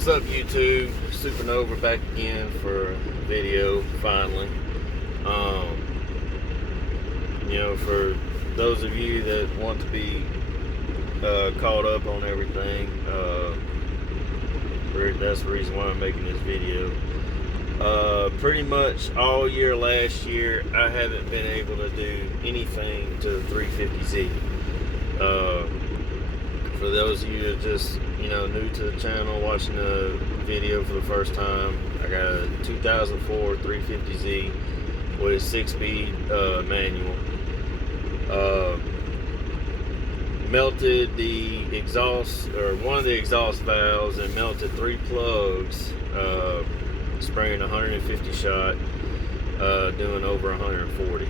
What's up, YouTube? Supernova back again for a video finally. Um, for those of you that want to be caught up on everything, that's the reason why I'm making this video. Pretty much all year last year, I haven't been able to do anything to the 350Z. For those of you that just new to the channel, watching the video for the first time, I got a 2004 350Z with a 6-speed manual. Melted the exhaust, or one of the exhaust valves, and melted 3 plugs, spraying 150 shot, doing over 140.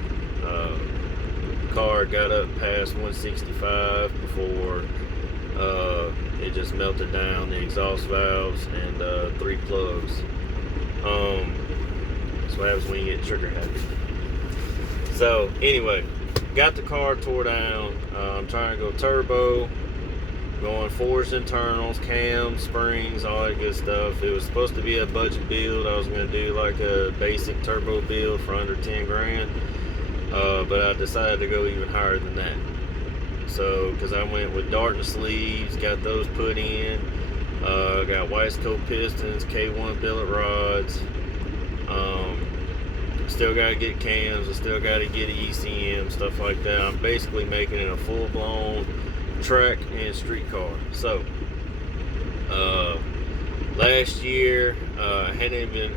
Car got up past 165 before it just melted down the exhaust valves and 3 plugs. That's what happens when you get trigger happy. So anyway, got the car tore down. I'm trying to go turbo, going forged internals, cams, springs, all that good stuff. It was supposed to be a budget build. I was going to do like a basic turbo build for under 10 grand, but I decided to go even higher than that. So, because I went with Darton sleeves, got those put in, got Wiseco pistons, K1 billet rods, still got to get cams, I still got to get an ECM, stuff like that. I'm basically making it a full-blown track and street car. So, last year, I hadn't been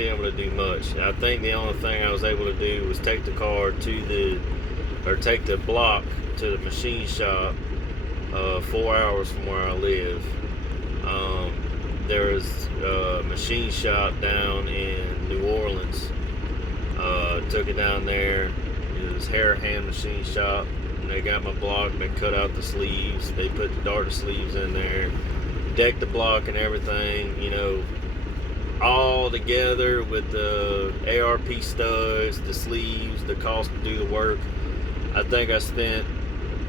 able to do much. I think the only thing I was able to do was take the car take the block to the machine shop, 4 hours from where I live. There is a machine shop down in New Orleans. Took it down there. It was hand machine shop, and they got my block. They cut out the sleeves. They put the Darton sleeves in there, decked the block and everything. All together with the ARP studs, the sleeves, the cost to do the work. I think I spent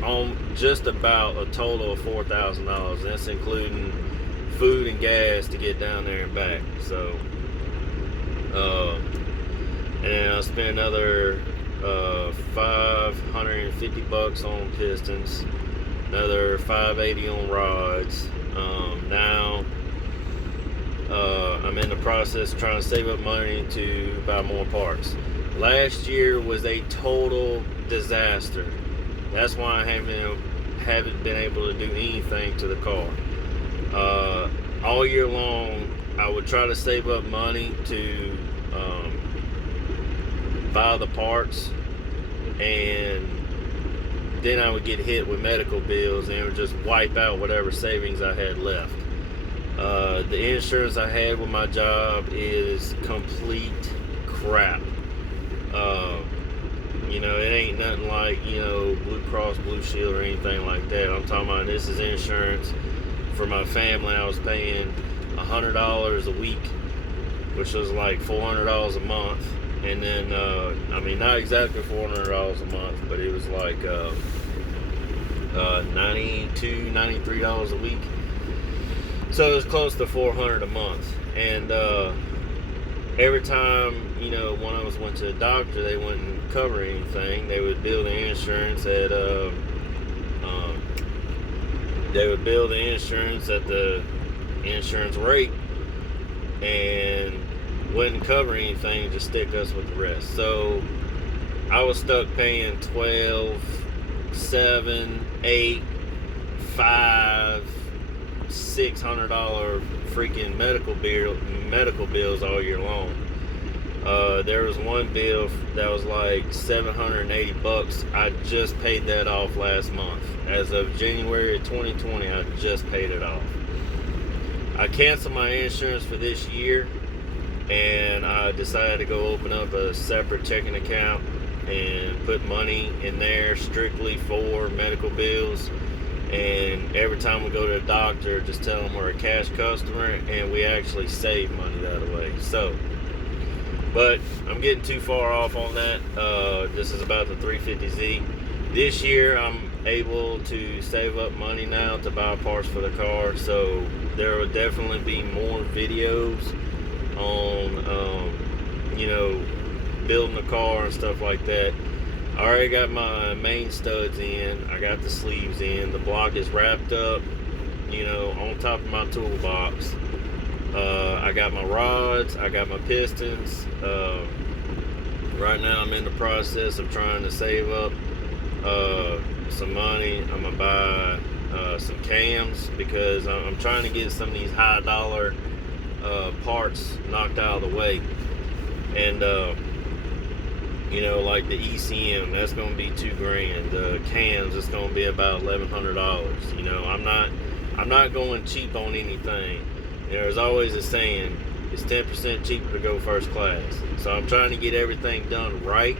on just about a total of $4,000. That's including food and gas to get down there and back. So, and then I spent another $550 on pistons, another $580 on rods. Now I'm in the process of trying to save up money to buy more parts. Last year was a total disaster. That's why I haven't been able to do anything to the car. All year long, I would try to save up money to buy the parts, and then I would get hit with medical bills, and it would just wipe out whatever savings I had left. The insurance I had with my job is complete crap. It ain't nothing like, Blue Cross Blue Shield or anything like that. I'm talking about, this is insurance for my family. I was paying $100 a week, which was like $400 a month. And then, not exactly $400 a month, but it was like $92, $93 a week. So it was close to $400 a month. And every time, one of us went to the doctor, they wouldn't cover anything. They would bill the insurance at the insurance rate, and wouldn't cover anything, just stick us with the rest. So I was stuck paying $12, $7, $8, $5, $600 freaking medical bills all year long. There was one bill that was like $780. I just paid that off last month. As of January 2020, I just paid it off. I canceled my insurance for this year, and I decided to go open up a separate checking account and put money in there strictly for medical bills. And every time we go to the doctor, just tell them we're a cash customer, and we actually save money that way. So, but I'm getting too far off on that. This is about the 350Z. This year, I'm able to save up money now to buy parts for the car, so there will definitely be more videos on building the car and stuff like that. I already got my main studs in, I got the sleeves in, the block is wrapped up, on top of my toolbox. I got my rods, I got my pistons. Right now I'm in the process of trying to save up some money. I'm gonna buy some cams because I'm trying to get some of these high dollar parts knocked out of the way. And like the ECM, that's gonna be $2,000. The cams, it's gonna be about $1,100. I'm not going cheap on anything. There's always a saying, it's 10% cheaper to go first class. So I'm trying to get everything done right.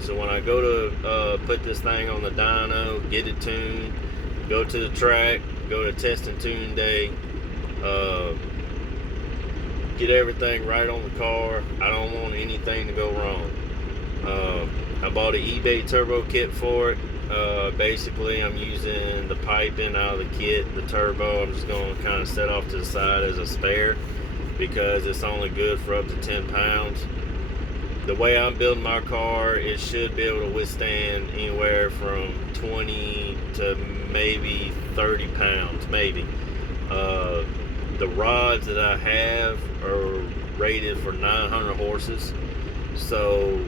So when I go to put this thing on the dyno, get it tuned, go to the track, go to test and tune day, get everything right on the car. I don't want anything to go wrong. I bought an eBay turbo kit for it. Basically, I'm using the piping out of the kit, the turbo. I'm just going to kind of set off to the side as a spare because it's only good for up to 10 pounds. The way I'm building my car, it should be able to withstand anywhere from 20 to maybe 30 pounds, maybe. The rods that I have are rated for 900 horses. So,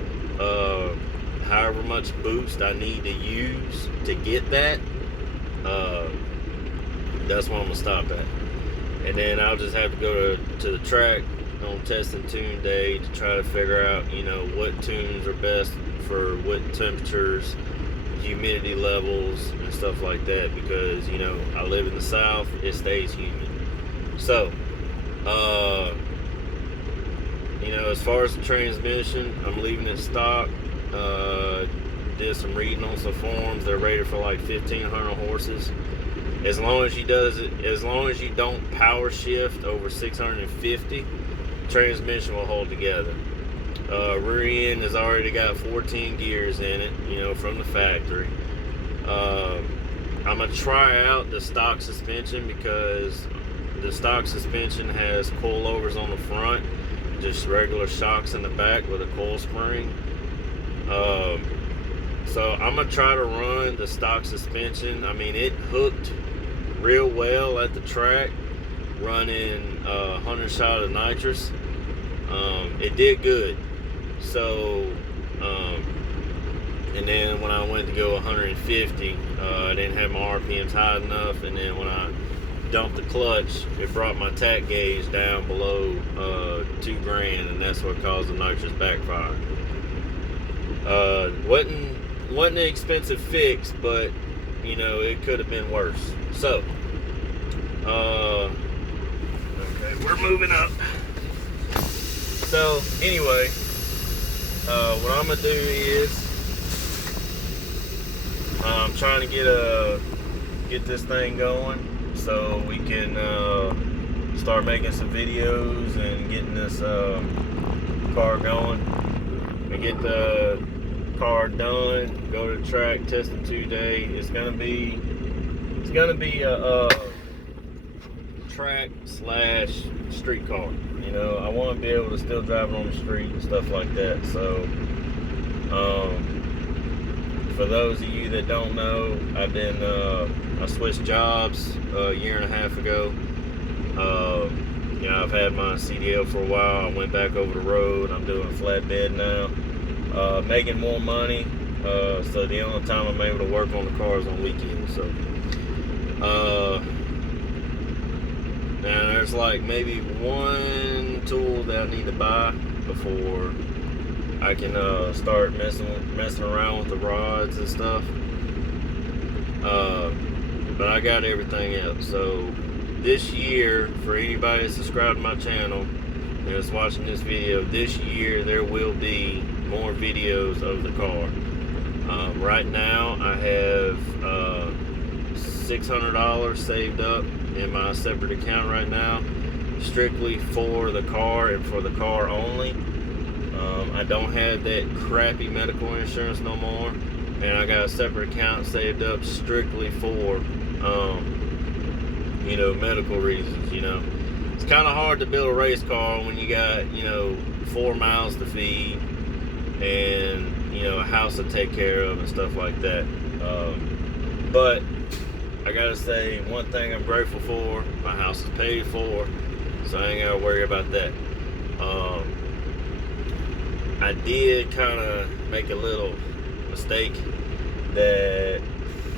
however much boost I need to use to get that, that's what I'm gonna stop at. And then I'll just have to go to the track on test and tune day to try to figure out, what tunes are best for what temperatures, humidity levels, and stuff like that. Because I live in the South, it stays humid. So, as far as the transmission, I'm leaving it stock. Did some reading on some forums. They're rated for like 1,500 horses. As long as you don't power shift over 650, transmission will hold together. Rear end has already got 14 gears in it, from the factory. I'm gonna try out the stock suspension because the stock suspension has coilovers on the front, just regular shocks in the back with a coil spring. So I'm gonna try to run the stock suspension. I mean, it hooked real well at the track, running 100 shot of nitrous. It did good. So, and then when I went to go 150, I didn't have my RPMs high enough, and then when I dumped the clutch, it brought my tack gauge down below $2,000, and that's what caused the nitrous backfire. Wasn't an expensive fix, but it could have been worse. So, okay, we're moving up. So anyway, what I'm gonna do is I'm trying to get this thing going so we can start making some videos and getting this car going. And get the car done, go to the track, test it 2 days. It's gonna be a track / street car. I want to be able to still drive it on the street and stuff like that. So, for those of you that don't know, I switched jobs a year and a half ago. I've had my CDL for a while. I went back over the road. I'm doing flatbed now, making more money. So the only time I'm able to work on the car is on weekends. So, now there's like maybe one tool that I need to buy before I can start messing around with the rods and stuff. But I got everything else. So this year, for anybody that's subscribed to my channel and is watching this video, this year there will be more videos of the car. Right now I have $600 saved up in my separate account right now, strictly for the car and for the car only. I don't have that crappy medical insurance no more. and I got a separate account saved up strictly for, you know, medical reasons. You know, it's kind of hard to build a race car when you got, you know, 4 mouths to feed and, you know, a house to take care of and stuff like that. But I gotta say, one thing I'm grateful for, my house is paid for, so I ain't gotta worry about that. I did kind of make a little mistake that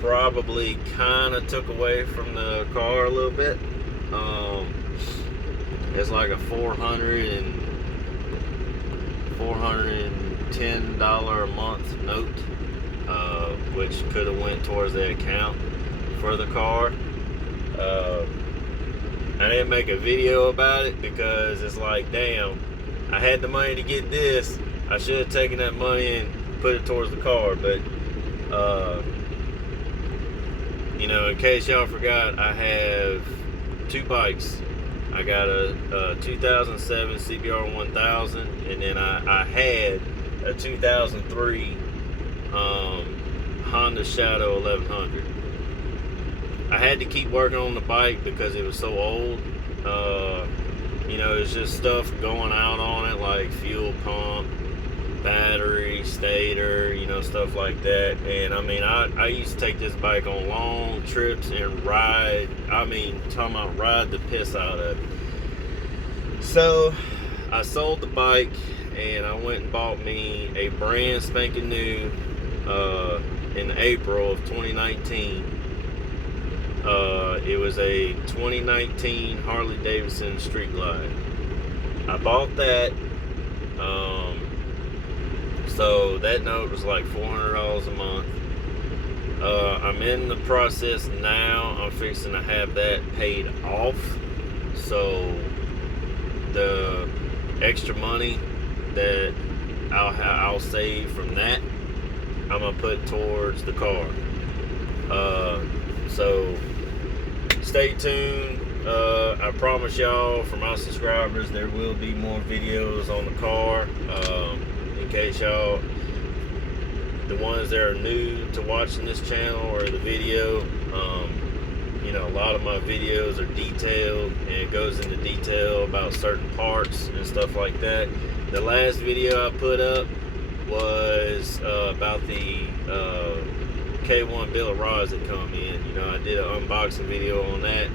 probably kind of took away from the car a little bit. It's like a $410 a month note, which could have went towards the account for the car. I didn't make a video about it because it's like, damn, I had the money to get this. I should have taken that money and put it towards the car. But you know, in case y'all forgot, I have 2 bikes. I got a 2007 CBR 1000, and then I had a 2003 Honda Shadow 1100. I had to keep working on the bike because it was so old. You know, it's just stuff going out on it, like fuel pump, battery, stator, you know, stuff like that. And I mean, I used to take this bike on long trips and ride. I mean, talking about ride the piss out of it. So I sold the bike and I went and bought me a brand spanking new in April of 2019. It was a 2019 Harley Davidson Street Glide. I bought that. So that note was like $400 a month. I'm in the process now. I'm fixing to have that paid off. So the extra money that I'll save from that, I'm gonna put towards the car. So stay tuned. I promise y'all, for my subscribers, there will be more videos on the car. In case y'all, the ones that are new to watching this channel or the video, you know, a lot of my videos are detailed and it goes into detail about certain parts and stuff like that. The last video I put up was about the K1 bill of rods that come in. You know, I did an unboxing video on that,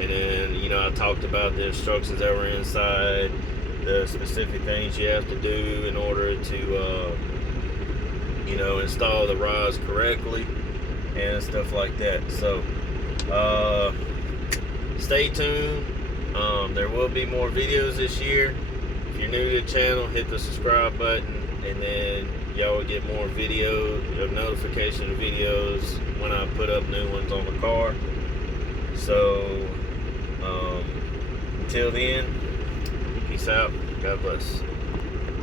and then, you know, I talked about the instructions that were inside, the specific things you have to do in order to you know, install the rods correctly and stuff like that. So stay tuned. There will be more videos this year. If you're new to the channel, hit the subscribe button, and then y'all will get more notification videos when I put up new ones on the car. So until then, peace out. God bless.